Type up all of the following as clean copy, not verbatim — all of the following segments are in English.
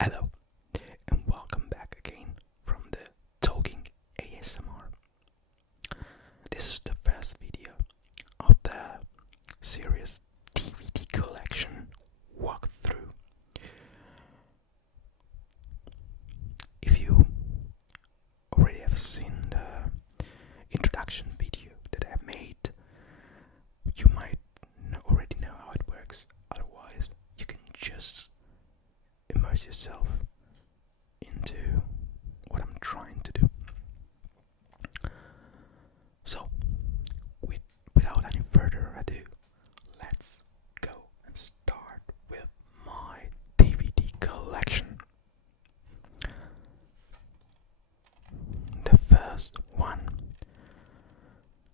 Hello, and welcome back again from the Talking ASMR. This is the first video of the series DVD collection walkthrough. If you already have seen the introduction video that I made, you might already know how it works. Otherwise, you can just immerse yourself into what I'm trying to do. So, without any further ado, let's go and start with my DVD collection. The first one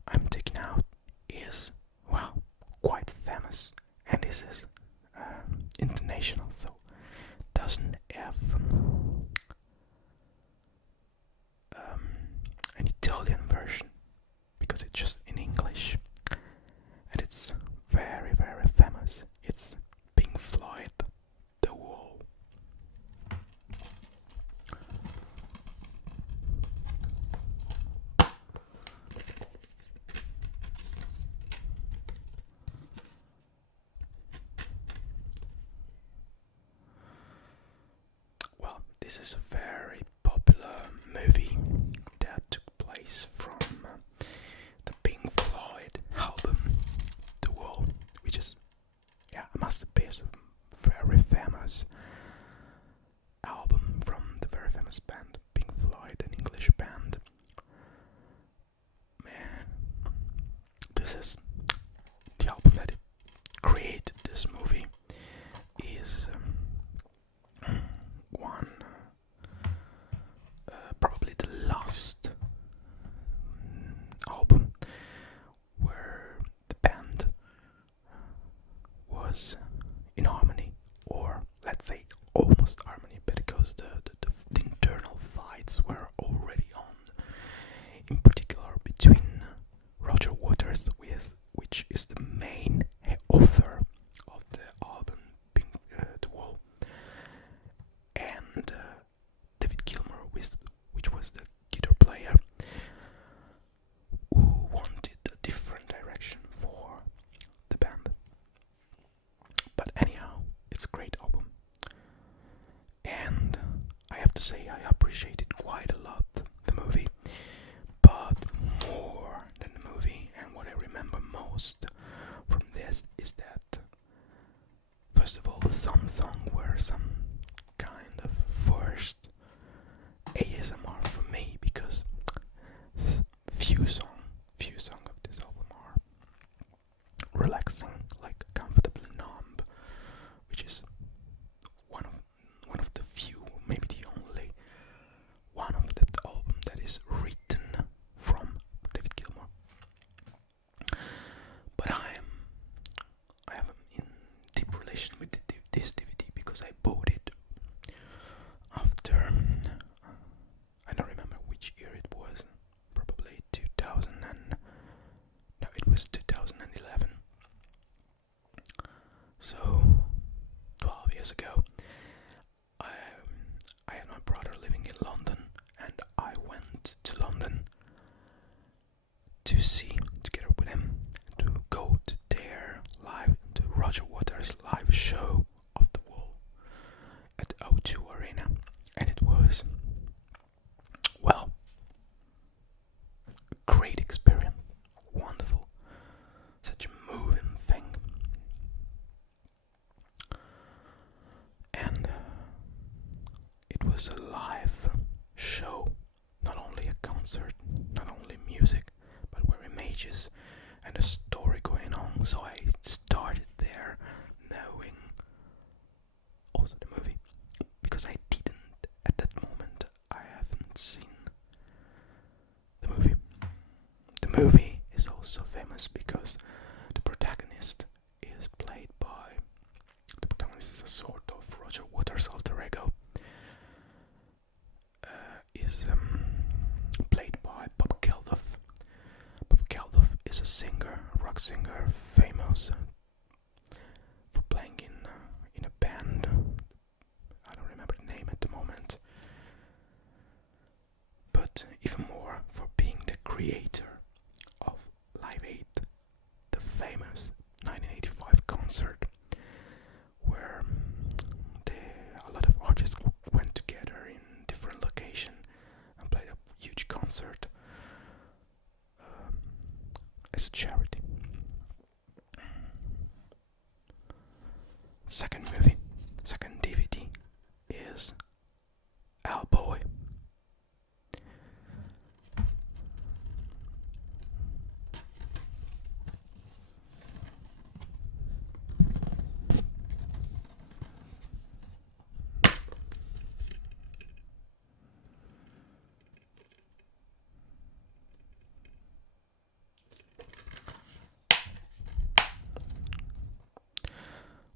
I'm taking out is, well, quite famous, and this is international, so doesn't have an Italian version because it's just in English, and it's very, very famous. It's Pink Floyd, The Wall. Well, this is a very popular movie that took place from the Pink Floyd album, The Wall, which is, a masterpiece, a very famous album from the very famous band Pink Floyd, an English band. Man, this is the album that created this movie. Is one probably the last album where the band was in harmony, or let's say almost harmony, because the internal fights were already on, in particular between Roger Waters, which is the main author of the album The Wall, and David Gilmour, which was the guitar player, who wanted a different direction for the band. But anyhow, it's a great album, and I have to say I appreciated quite a lot the movie, but more than the movie, and what I remember most from this is that, first of all, some songs were some kind of first ASMR for me, because few songs of this album are relaxing, like Comfortably Numb, which is one of the few, maybe the only one of that album that is written from David Gilmour. But I am in deep relation with this DVD because I bought it after, I don't remember which year it was, probably 2011. So 12 years ago, I had my brother living in London, and I went to London to see, together with him, to go to their to Roger Waters' live show of The Wall at the O2 Arena, and it was, well, a great experience, wonderful, such a moving thing, and it was a live show, not only a concert, not only music, but were images and a story going on. So I started there knowing also the movie, because I didn't at that moment. I haven't seen the movie. The movie is also famous because the protagonist is a sort of Roger Waters' alter ego. Is played by Bob Geldof. Bob Geldof is a singer, a rock singer, famous for playing in a band. I don't remember the name concert where a lot of artists went together in different locations and played a huge concert as a charity. Second DVD is Hellboy.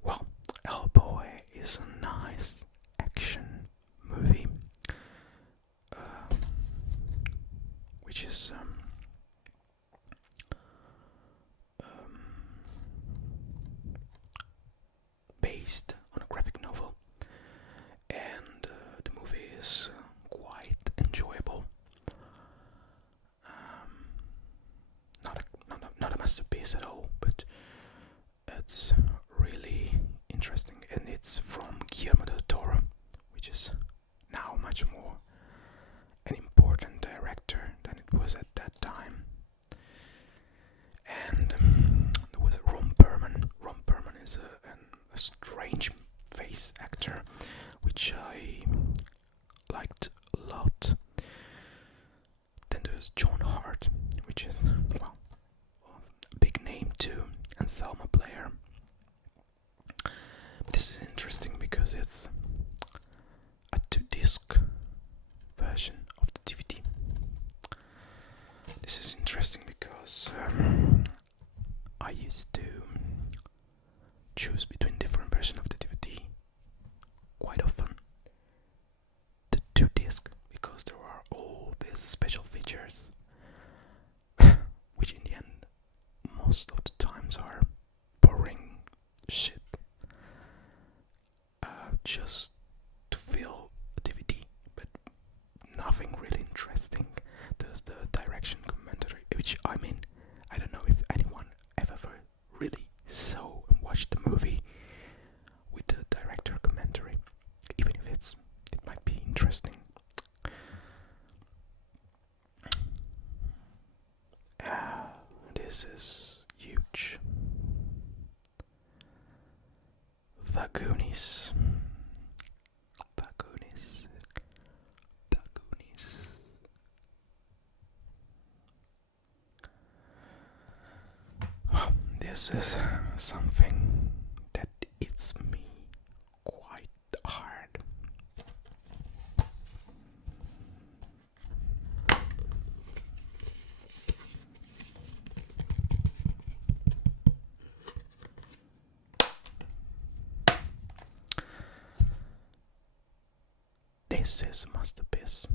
Well, Hellboy is a nice action movie, which is based on a graphic novel, and the movie is quite enjoyable. Not a masterpiece at all, but it's really interesting, and it's from Guillermo del Toro, which is now much more an important director than it was at that time. And there was Ron Perlman. Ron Perlman is a strange face actor, which I liked a lot. Then there's John Hart, which is, well, a big name too, and Selma Blair. But this is interesting because it's a 2-disc version of the DVD. This is interesting because I used to choose between different versions of the DVD quite often. The 2-disc, because there are all these special features, which in the end most of the times are boring shit. Just to fill a DVD, but nothing really interesting. There's the direction commentary, which I don't know if anyone ever really saw and watched the movie with the director commentary, even if it might be interesting. This is huge. The Goonies. This is something that eats me quite hard. This is a masterpiece.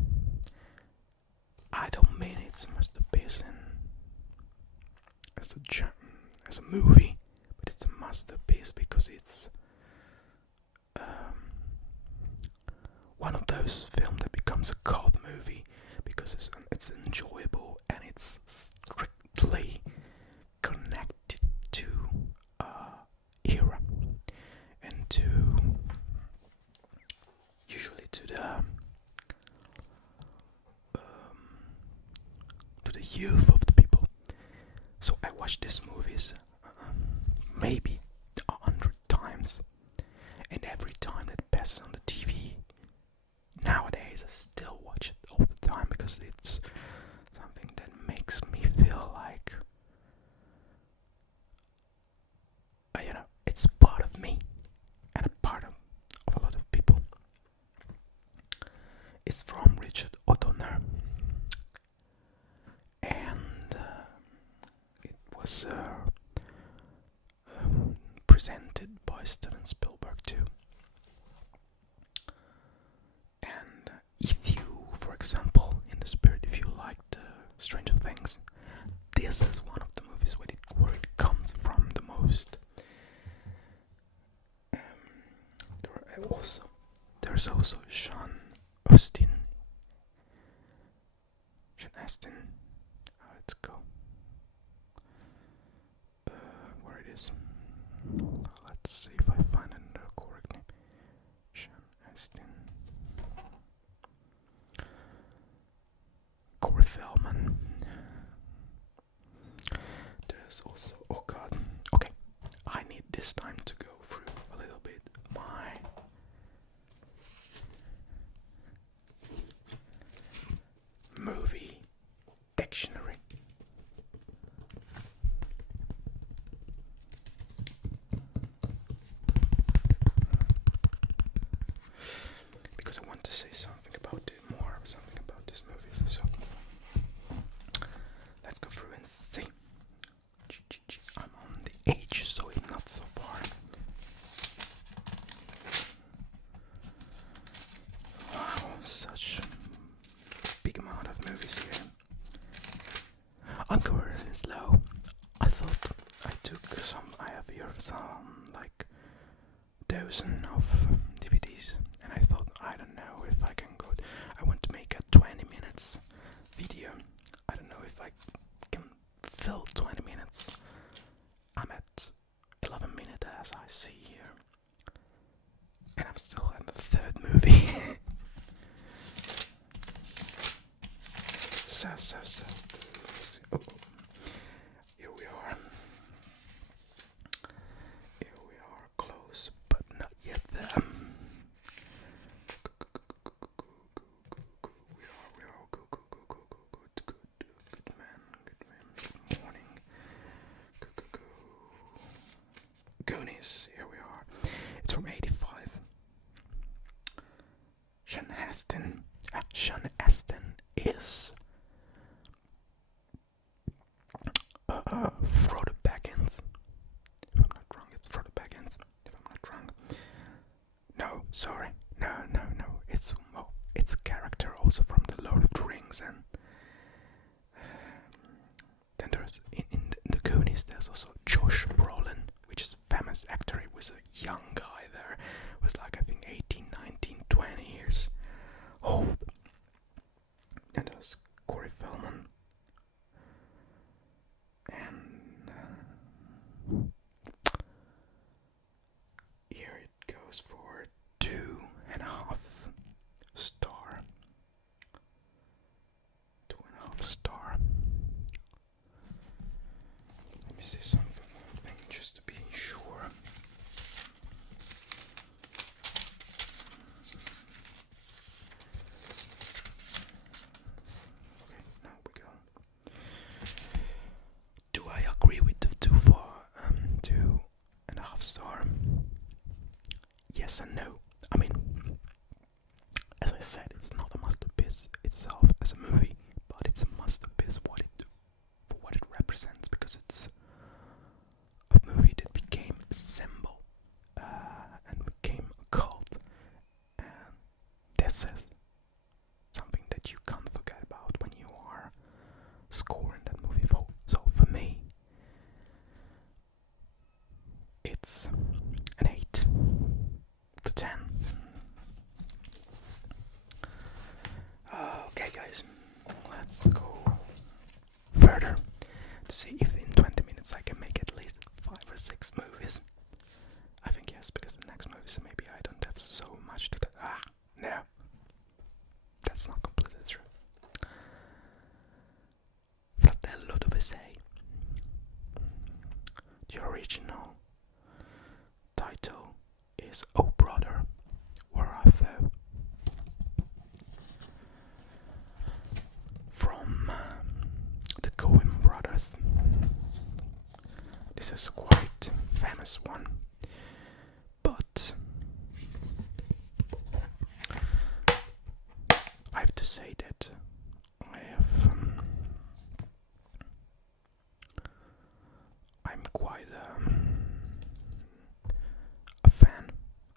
I don't mean it's a masterpiece as a movie, but it's a masterpiece because it's one of those films that becomes a cult movie because it's enjoyable and it's strictly connected to era and usually to the youth of the people. So I watched these movies maybe 100 times, and every time that it passes on the TV nowadays I still watch it all the time because it's something that makes me feel like it's part of me and a part of a lot of people. It's from Richard O'Donnell, and it was presented by Steven Spielberg too. And if you, for example, in the spirit, if you liked Stranger Things, this is one of the movies where it comes from the most. There's also Sean Astin. Let's go. Where it is? Let's see if I find the correct name. Sean Astin. Corey Feldman. There's also, oh god. Okay, I need this time to go through a little bit my movie dictionary. Because I want to say something about it, more something about this movie. So let's go through and see. I'm on the age, so it's not so far. Wow, such a big amount of movies here. I'm going slow. I thought I took some. I have here some like dozen of DVDs, and I thought I don't know if I can go. I want to make a 20 minutes video. I don't know if I can fill 20 minutes. I'm at 11 minutes as I see here, and I'm still in the third movie. so. Oh. Here we are. Here we are, close, but not yet there. We are. Good man. Good morning. Goonies. Here we are. It's from '85. Sean Astin is Frodo Baggins. If I'm not wrong, it's Frodo Baggins. If I'm not wrong. No, sorry. No. It's a character also from the Lord of the Rings, and then there's in the Goonies. There's also Josh Brolin, which is a famous actor. He was a young guy there. Was like I think 18, 19, 20 years old. And there's Corey Feldman. And here it goes for 2.5 star. 2.5 star. Let me see something just to be sure. Okay, now we go. Do I agree with the 2.5 star? Yes and no. I mean, as I said, it's not a masterpiece itself as a movie, but it's a masterpiece for what it represents, because it's a movie that became a symbol and became a cult, and this is something that you can't forget about when you are scoring that movie. So for me, it's an 8 to 10. Okay guys, let's go further to see if in 20 minutes I can make at least 5 or 6 movies. I think yes, because the next movies maybe I don't have so much to no. That's not completely true. Fratello dove sei? The original title is Oh Brother, Where Art Thou? From the Coen brothers. This is a quite famous one, but I have to say that I'm quite a fan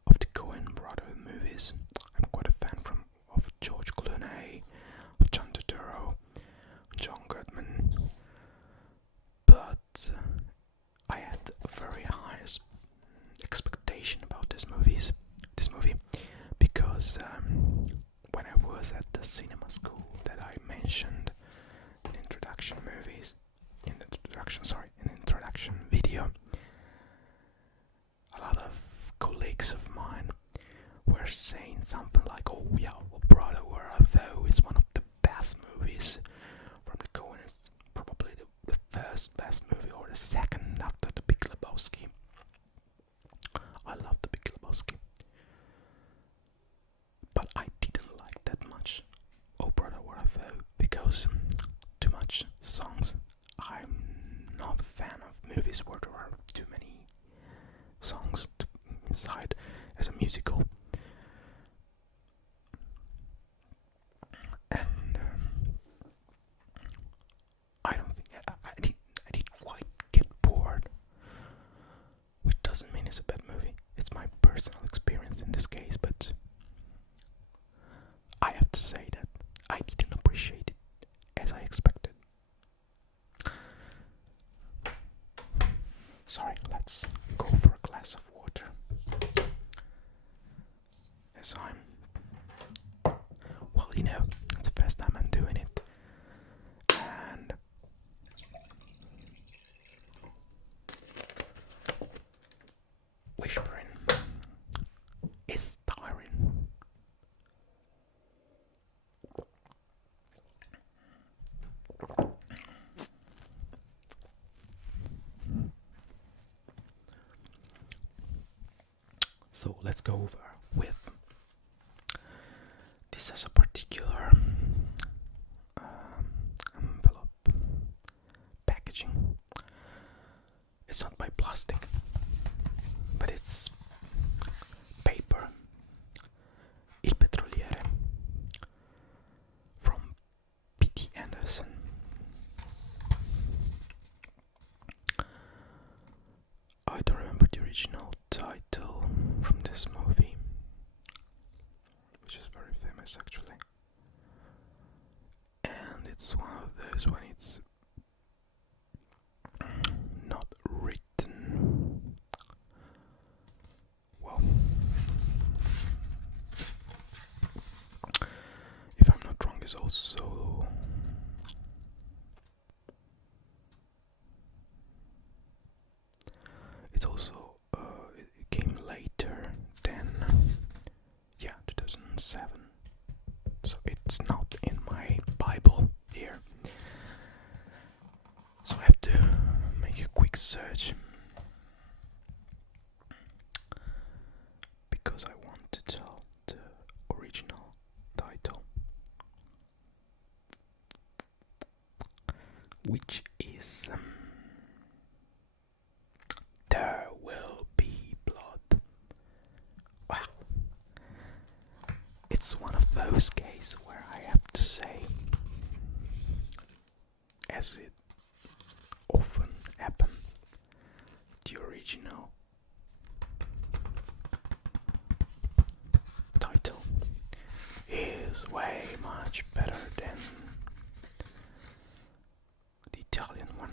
of the Coen brother movies. I'm quite a fan of George Clooney, of John Turturro, John Goodman, but I had a very high they're saying something like, "Oh yeah, well, Brother, Where Art Thou is one of the best movies from the Goonies, probably the first best movie or the second after The Big Lebowski." I love The Big Lebowski, but I didn't like that much "Oh Brother, Where Art Thou" because too much songs. I'm not a fan of movies where there are too many songs inside as a musical. And I don't think I did quite get bored, which doesn't mean it's a bad movie. It's my personal experience in this case, but I have to say that I didn't appreciate it as I expected. Sorry, let's go for a glass of water. As well, it's the first time I'm doing it, and whispering is tiring. So let's go over with this as a particular envelope packaging. It's not by plastic, but it's paper. Il Petroliere from P.T. Anderson. I don't remember the original title from this movie, which is very famous actually. And it's one of those when it's not written well. If I'm not wrong, it's also it came later than 2007. So it's not in my Bible here. So I have to make a quick search because I want to tell the original title, which is There Will Be Blood. Wow. It's one of those cases where I have to say, as it often happens, the original title is way much better than the Italian one.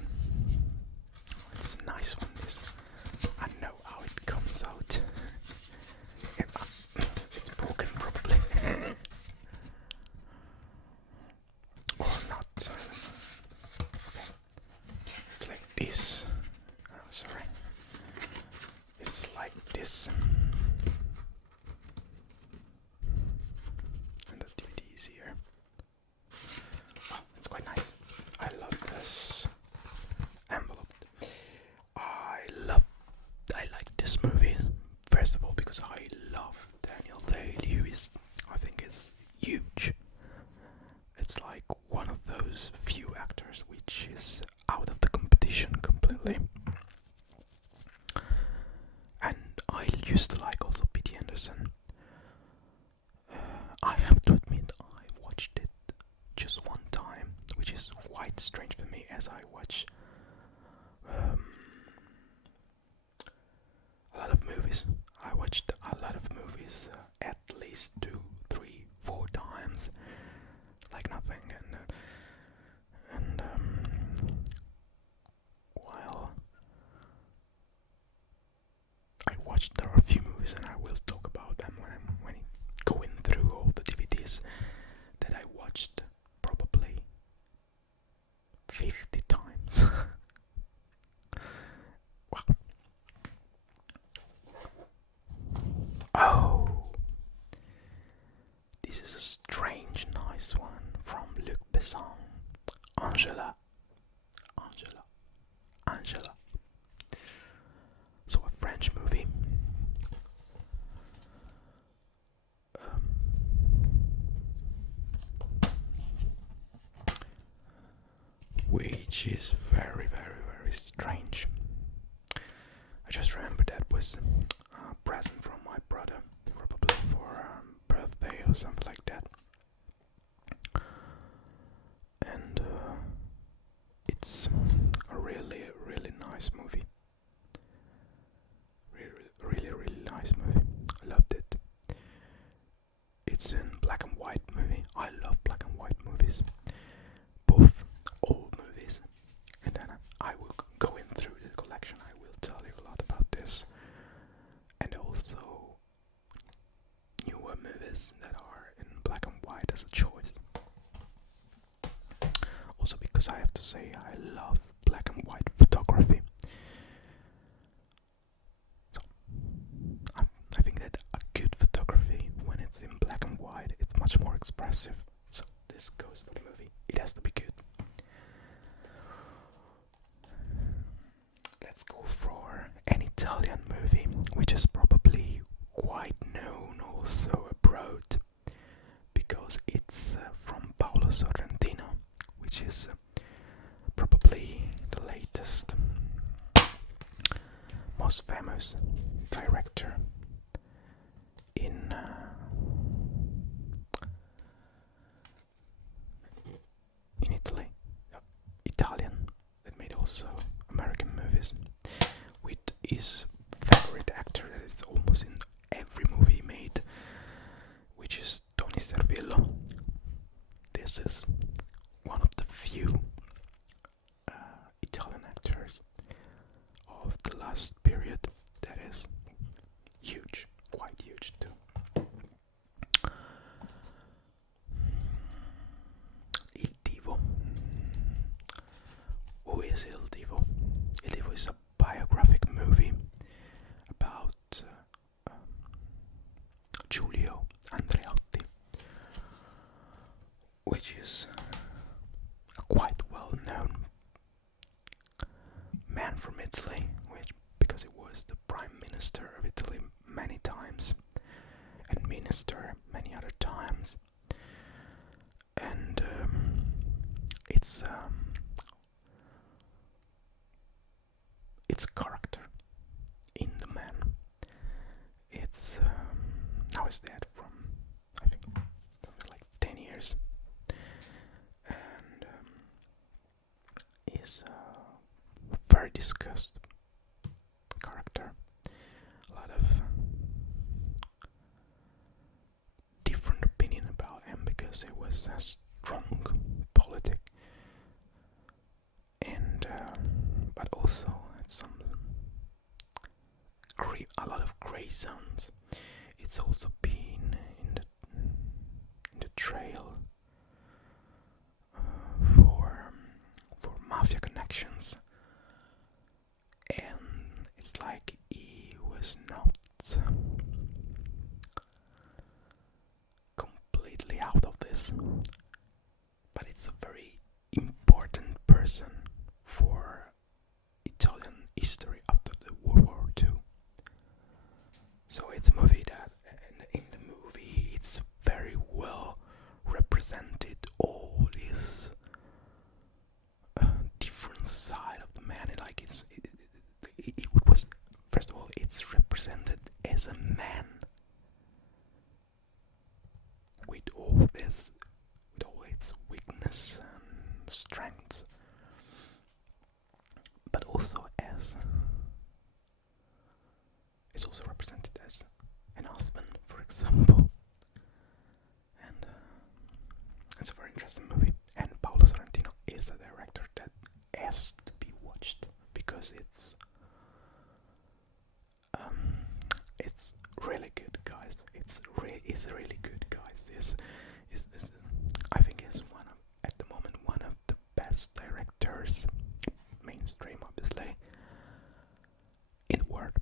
It's a nice one, this. I know how it comes out. It's broken probably. Or not. Okay. It's like this. Oh, sorry. It's like this. And the DVD is here. Oh, it's quite nice. I love this envelope. I like this movie, first of all, because I love Daniel Day-Lewis. I think it's huge. It's like one of those few actors which is out of the competition completely. And I used to like also P.T. Anderson. I have to admit I watched it just one time, which is quite strange for me, as I watch a lot of movies. I watched a lot of movies at least 2, 3, 4 times, like nothing. And while I watched, there are a few movies, and I will talk about them when I'm going through all the DVDs that I watched probably 50 times. Wow. Oh, just remember that was a present from my brother, probably for birthday or something like that. And it's a really, really nice movie. Really, really nice movie. I loved it. It's in black and white movie. I love black and white movies. Both old movies. And then I will go in through the collection. I will tell you a lot about this. And also newer movies that are in black and white as a choice. Also because I have to say I love black and white photography. So I think that a good photography, when it's in black and white, it's much more expressive. So this goes for the movie. It has to be good. Let's go for an Italian movie, which is probably quite known also abroad, because it's from Paolo Sorrentino, which is probably the latest, most famous director in Italy, Italian, that made also American movies, with his favorite actor that is almost in every movie he made, which is Tony Servillo. This is one of the few Italian actors of the last period that is huge, quite huge too. Il Divo. Who is Il Divo? Il Divo is a biographic movie about Giulio Andreotti, which is a quite well-known man from Italy, because he was the Prime Minister of Italy many times and Minister many other times, and it's character in the man. It's now he's dead from I think something like 10 years, and is very discussed character. A lot of different opinion about him because he was a strong politic, and but also had a lot of grey zones. It's also been in the trail for mafia connections, and it's like he was not completely out of this, but it's a very important person for Italian history after the World War II. So it's a movie that, in the movie, it's very well represented all this different side of the man. It was, first of all, it's represented as a man with all its weakness and strengths, but also it's also represented as an husband, for example, and it's a very interesting movie. And Paolo Sorrentino is a director that has to be watched because it's really good, guys. It's really good, guys. I think is at the moment one of the best directors, mainstream obviously, in the world.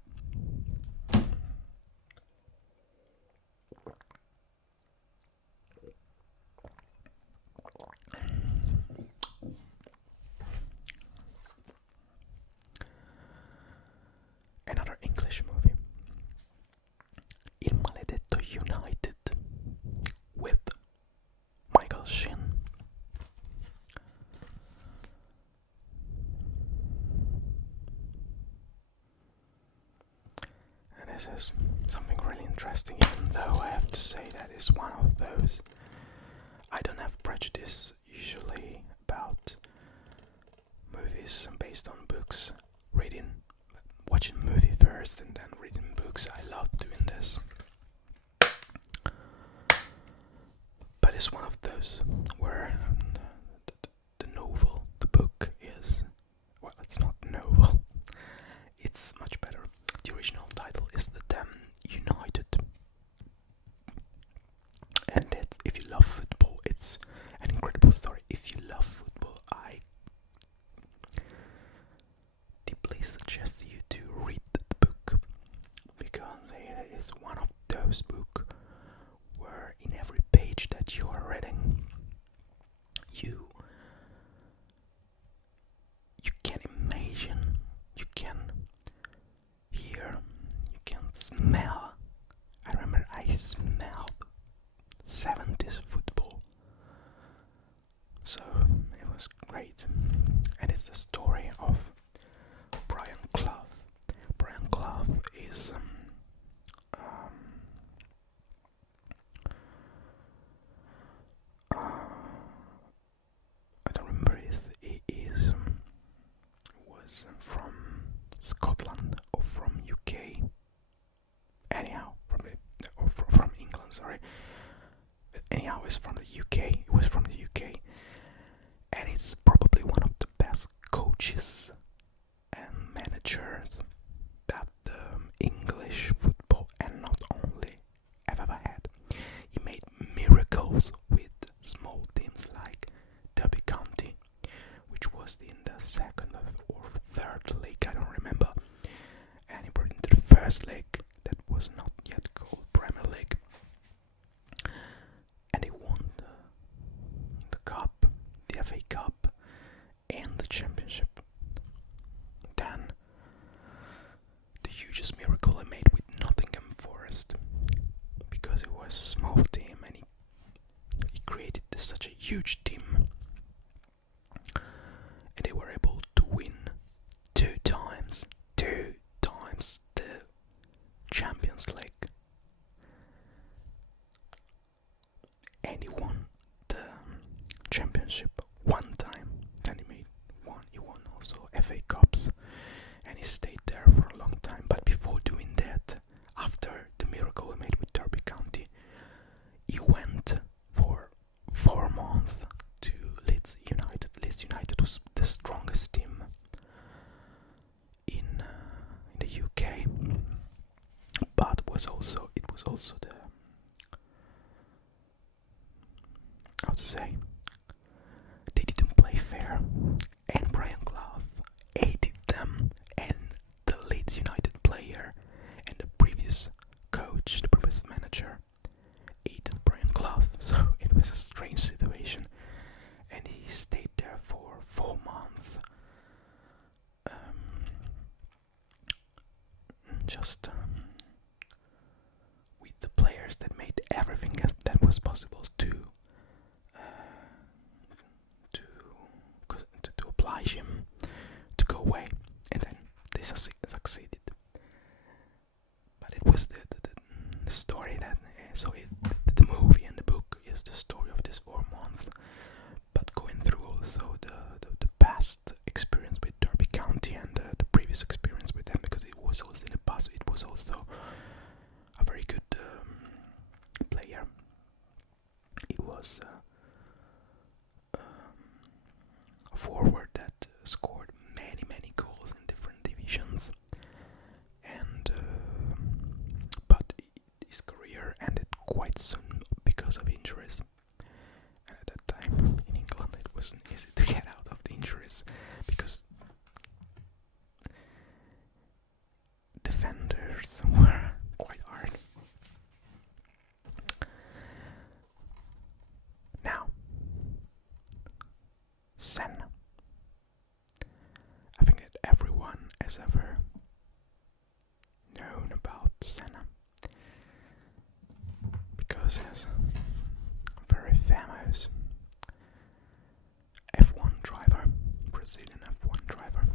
Another English movie, Il Maledetto United, with Michael Sheen. this is something really interesting, even though I have to say that it's one of those. I don't have prejudice usually about movies based on books, watching a movie first and then reading books. I love doing this. But it's one of those where the novel, the book is, well, it's not novel. It's much better. The original title is The Damned United. And if you love football, it's an incredible story. If you love football, I deeply suggest you to read the book, because it is one of those books where in every page that you are reading, you can imagine, you can hear, you can smell. I remember I smelled 70s football, so it was great. And it's the story of Brian Clough. Brian Clough is I don't remember if he was from Scotland or from UK. Anyhow, from England. Sorry. Anyhow, it's from the UK. It was from the UK, and it's probably one of the best coaches and managers that the English football, and not only, have ever had. He made miracles with small teams like Derby County, which was in the second or third league, I don't remember, and he brought it into the first league that was not yet called Premier League, and he won the cup, the FA Cup, and the Championship. Then the hugest miracle he made with Nottingham Forest, because it was a small team and he created such a huge team, and they were able to win two times the Champions League, and he won the Championship one time. Then he won also FA Cups, and he stayed there for a long time. But before doing that, after the miracle he made with Derby County, he went for 4 months to Leeds United. Leeds United was the strongest team in the UK, but it was also the, how to say, they didn't play fair, and Brian Clough hated them, and the Leeds United player and the previous coach, the previous manager, hated Brian Clough. So it was a strange situation, and he stayed there for 4 months, just with the players that made everything that was possible to oblige him to go away, and then they succeeded. But it was the story that the movie and the book is the story of this 4 months, but going through also the past experience with Derby County and the previous experience with them, because it was also in the past. It was also a very good player. He was a forward that scored many goals in different divisions, and but his career ended quite soon because of injuries. And at that time in England, it wasn't easy to get out of the injuries, because defenders were quite hard. Now, Senna. I think that everyone has ever known about Senna, because he's a very famous F1 driver, Brazilian F1 driver.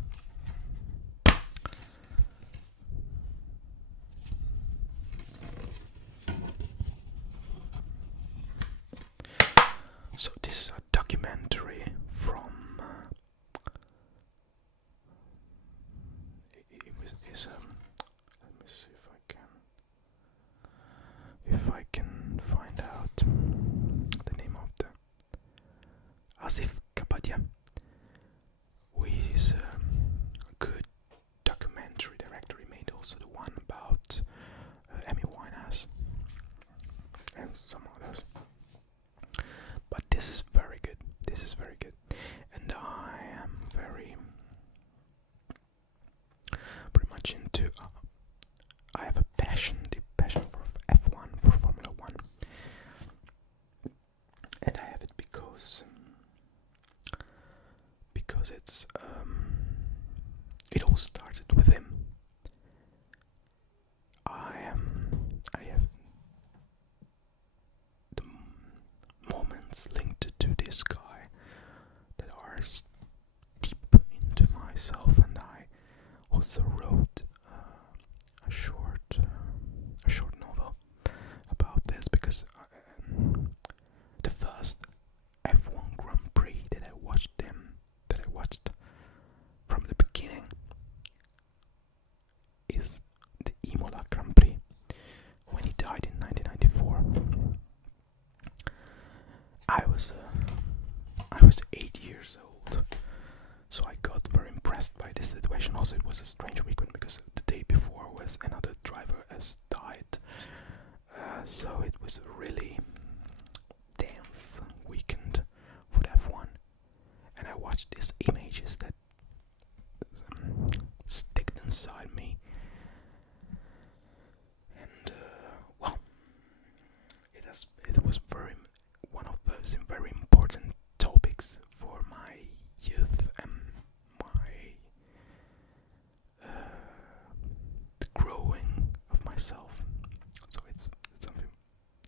was 8 years old. So I got very impressed by this situation. Also, it was a strange weekend because the day before was another driver has died. So it was a really dense weekend for F1. And I watched these images that stick inside me. And well, it was one of those very important topics for my youth and my the growing of myself. So it's something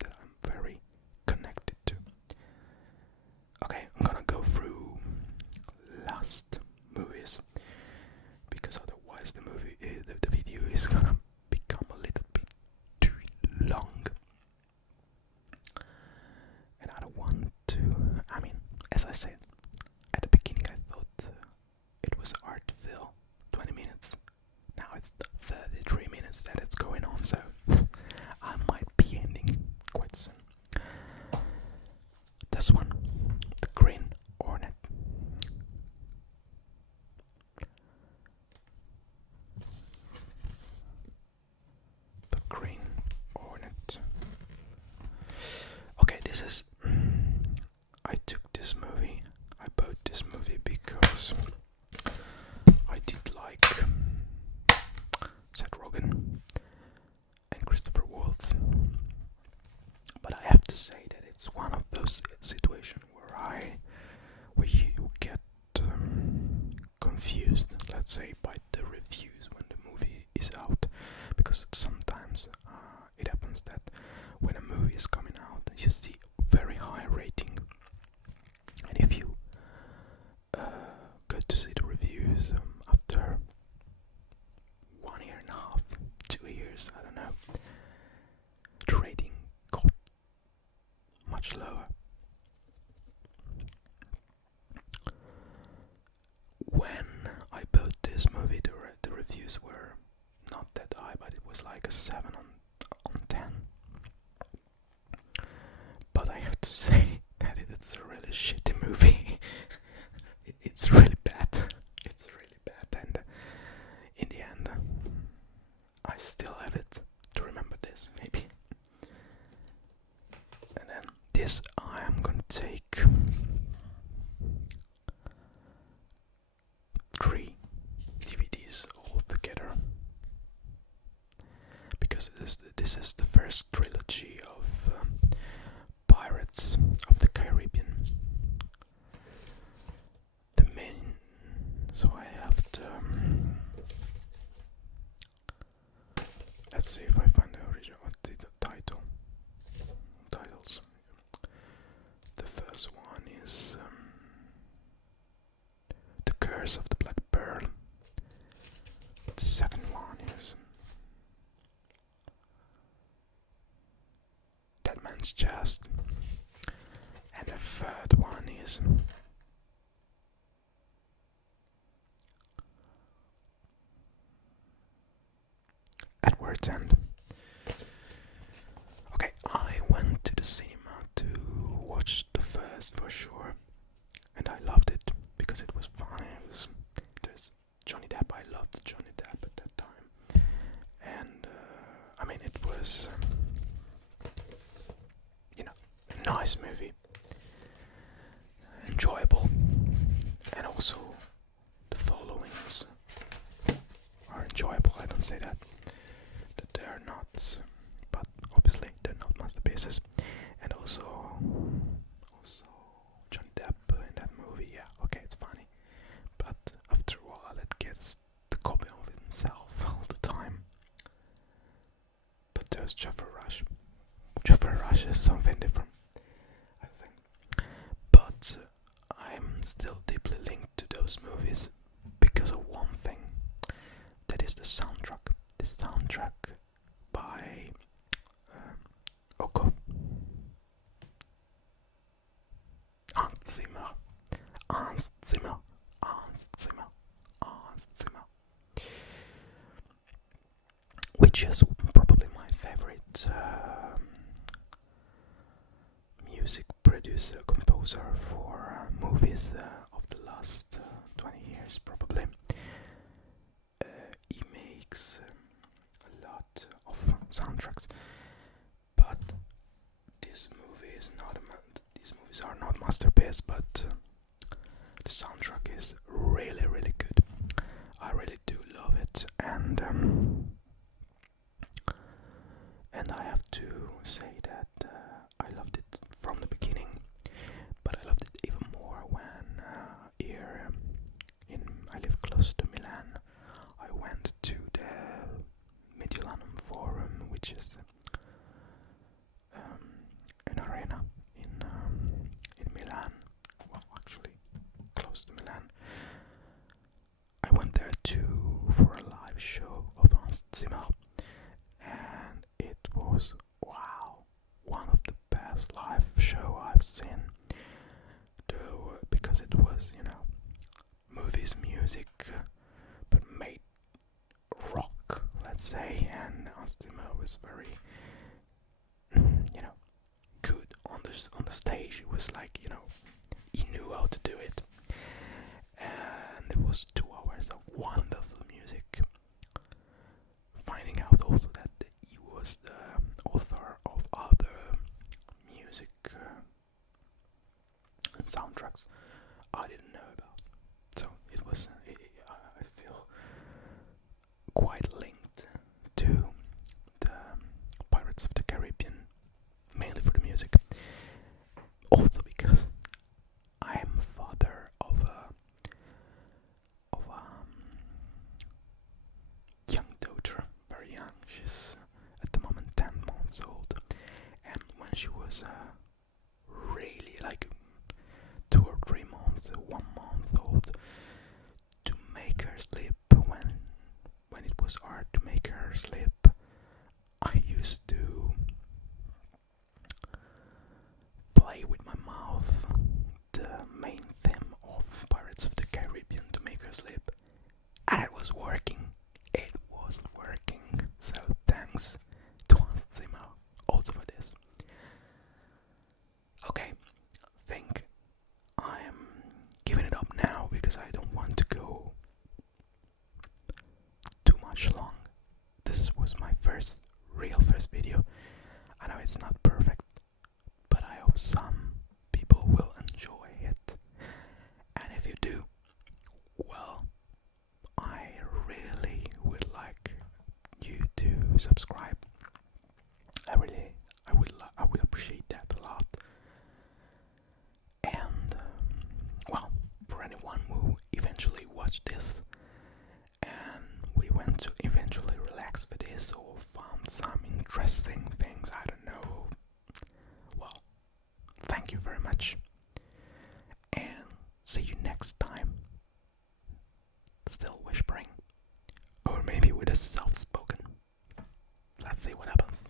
that I'm very connected to. Okay, I'm gonna go through last movies because otherwise the video is gonna become a little bit too long. And I don't want to. I mean, as I said at the beginning, I thought it was art to fill 20 minutes. Now it's 33 minutes that it's going on, so I might be ending quite soon. This one, the Green Hornet. The Green Hornet. Okay, this is. I took this movie. I bought this movie because I did like Seth Rogen and Christopher Waltz. But I have to say that it's one of those situations where you get confused, let's say, by the reviews when the movie is out, because sometimes it happens that when a movie is coming out, you see very high rating, and if you go to see the reviews after 1 year and a half, 2 years, I don't know, the rating got much lower. When I bought this movie, the reviews were not that high, but it was like a 7 on 10. But I have to say that it's a really shitty movie. It's really bad. It's really bad, and in the end, I still have it to remember this, maybe. And then this I am gonna take 3 DVDs all together, because this is the first trilogy of Pirates of the Caribbean. The main, so I have the. Let's see if I find the original titles. The first one is The Curse of the Black Pearl. The second one is Dead Man's Chest. And the third one is Edward's End. Okay, I went to the cinema to watch the first for sure, and I loved it because it was funny. There's Johnny Depp. I loved Johnny Depp at that time, and I mean it was a nice movie, enjoyable, and also the followings are enjoyable. I don't say that they're not, but obviously they're not masterpieces. And also Johnny Depp in that movie, yeah, okay, it's funny, but after a while it gets the copy of himself all the time. But there's Jeffrey Rush. Jeffrey Rush is something different, I think. But I'm still deeply linked to those movies because of one thing. That is the soundtrack. The soundtrack by Oko. Hans Zimmer. Which is probably my favorite music producer, composer composer for movies of the last 20 years, probably. He makes a lot of soundtracks, but this movie is not these movies are not masterpiece, but the soundtrack is really, really good. I really do love it, and I have to say that I loved it from the beginning, but I loved it even more when here I live close to Milan. I went to the Mediolanum Forum, which is an arena in Milan. Well, actually, close to Milan. I went there for a live show of Hans Zimmer, and it was one of the best live show I've seen. Because it was, movies, music, but made rock, let's say, and Hans Zimmer was very, good on the stage. It was like, he knew how to do it, and it was 2 hours of wonderful music. Finding out also that he was the author of other music and soundtracks I didn't know about. So it was, I feel quite linked to the Pirates of the Caribbean, mainly for the music. Also because I am a father of a young daughter, very young. She's at the moment 10 months old, and when she was really like 2 or 3 months, 1 month old, to make her sleep, when it was hard to make her sleep, I used to play with my mouth the main theme of Pirates of the Caribbean to make her sleep, and it was working. It was working. So thanks to Hans Zimmer also for this. Okay, I think I am giving it up now because I don't want to go too much long. This was my real first video. I know it's not perfect, but I hope some people will enjoy it. And if you do, well, I really would like you to subscribe. I would appreciate that a lot. And well, for anyone who eventually watched this and we went to eventually relax for this or found some interesting things, I don't know, well, thank you very much, and see you next time. Still whispering, or maybe with a soft spoken. Let's see what happens.